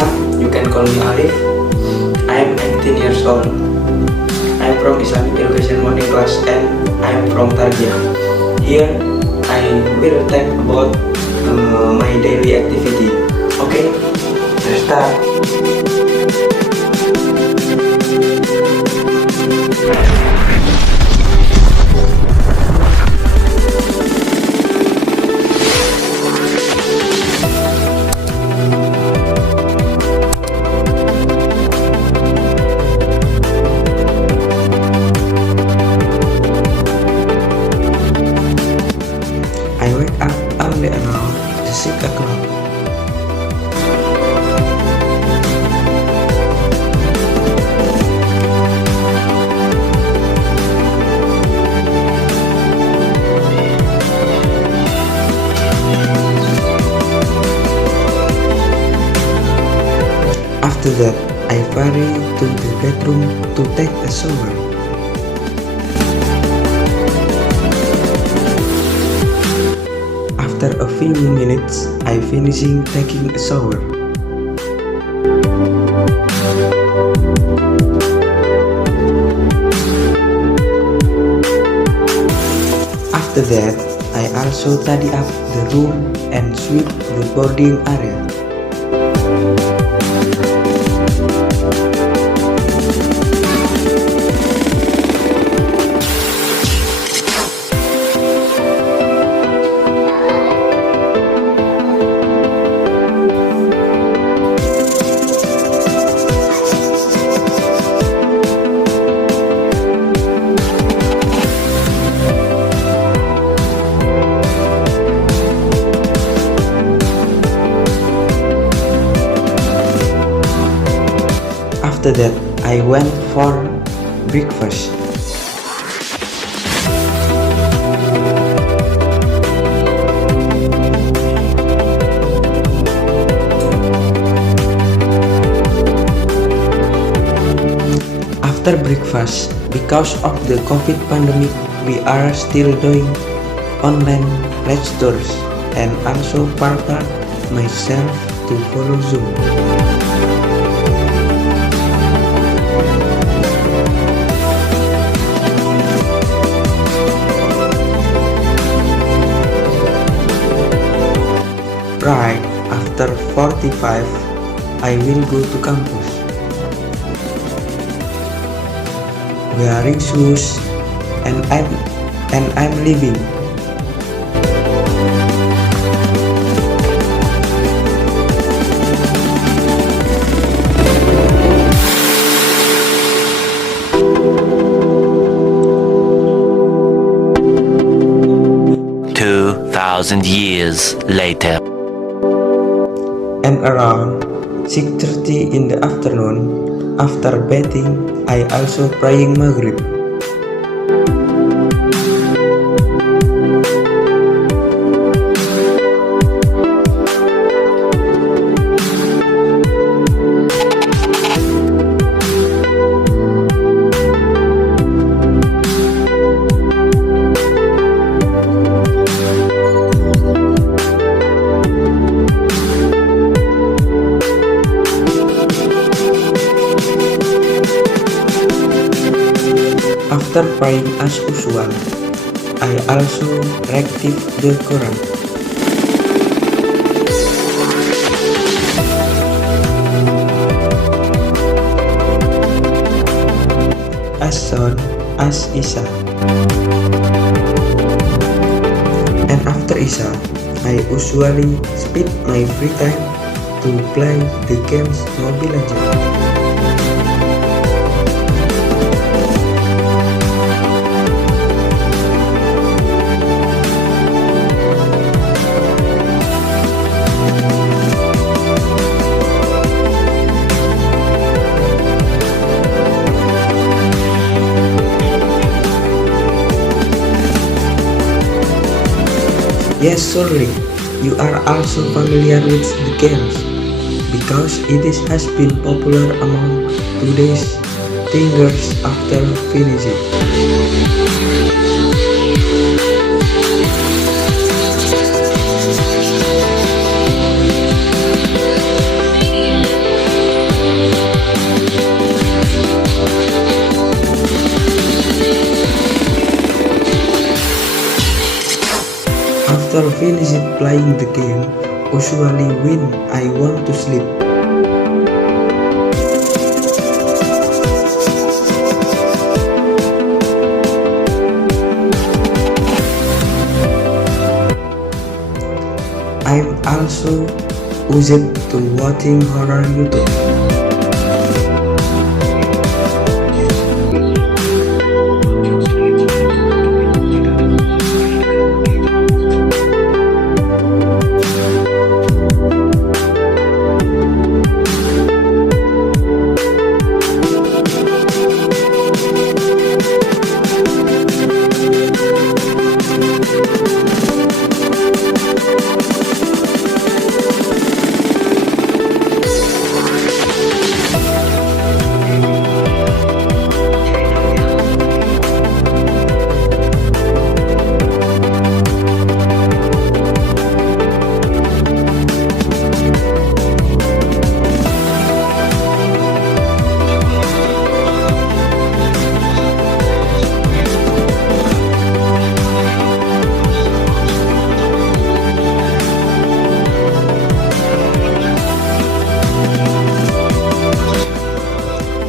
Nama, you can call me Alif. I am 19 years old. I am from Islamic education morning class and I am from Tarbiyah. Here I will talk about my daily activity. Okay, let's start. I wake up early around 6 o'clock. After that, I hurry to the bedroom to take a shower. After a few minutes, I finishing taking a shower. After that, I also tidy up the room and sweep the boarding area. After that, I went for breakfast. After breakfast, because of the COVID pandemic, we are still doing online lectures and also prepare myself to follow Zoom. Right after 45, I will go to campus, wearing shoes, and I'm leaving. Years later. And around 6:30 in the afternoon, after bathing, I also praying Maghrib. After praying as usual, I also read the Quran. As soon as Isha. And after Isha, I usually spend my free time to play the games Mobile Legends. Yes, surely, you are also familiar with the games, because it has been popular among today's teenagers after finishing. After finishing playing the game, usually when I want to sleep. I'm also used to watching horror YouTube.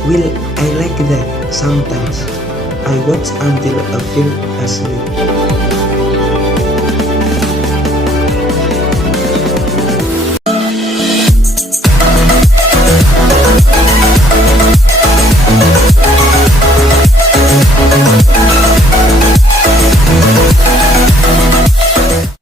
Well, I like that. Sometimes I watch until I feel asleep.